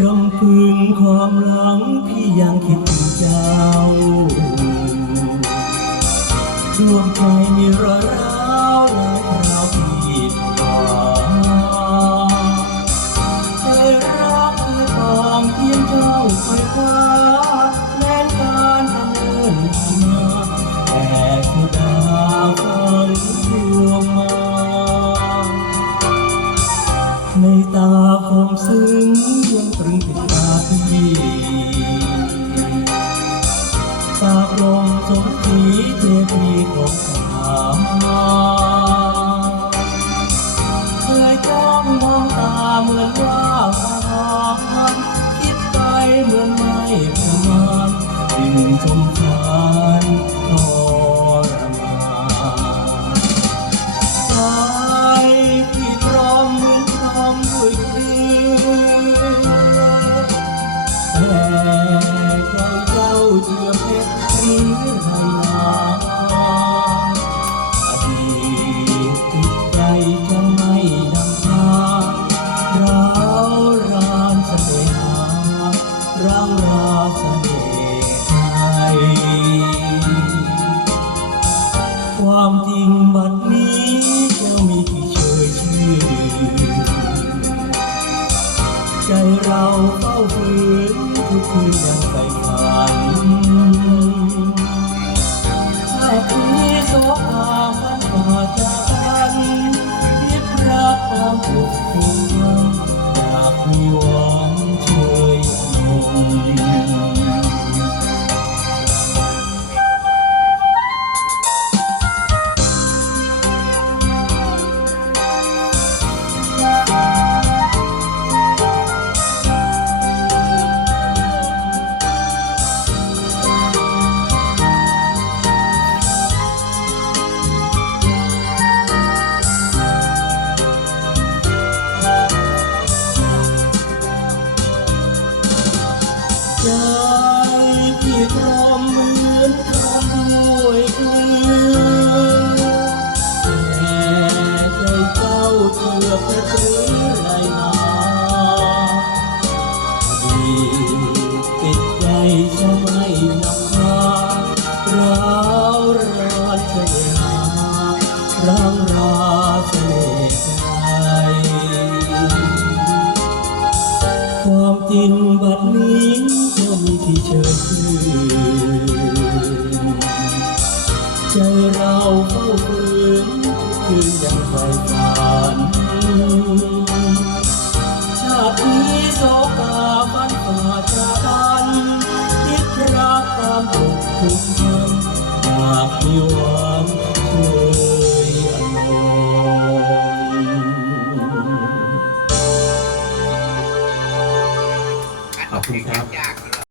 รำพึงความหลังพี่ยังคิดถึงเจ้าดวงใจมีรอยร้าวหลายคราวผิดหวังเคยรักเคยปองเพียงเจ้าคอยฟ้าแม้การทำเนินมาแต่คือดาวฟังดวงมา ในตาความซึ้ง ตรึงติดตาพี่ตากลมสมศรีเทพีของสามาเคยจ้องมองตาเหมือนว่ามันคิดไปเหมือน ความจริงบัดนี้เจ้ามีที่เชยชื่อ ใจเราเฝ้าฝืนทุกคืนยังใฝ่ฝัน ใจที่ตรอมเหมือนตรอมด้วยเกลือแต่ใจเจ้าเชื่อเพชรหรือไรนาอดีติดใจจะไม่นำมาร้าวรานเสน่หาร้างราเสน่ห์ใจความจริงบัดนี้ ย่อมที่เชยคืนใจเราเฝ้าฝืนคืนยังไฟฝัน ชาตินี้โศกาบันฝ่าจะบันทิดรักตามตกคุ้มเงิอยากมีหวังเคยอนนองอบคุณครับ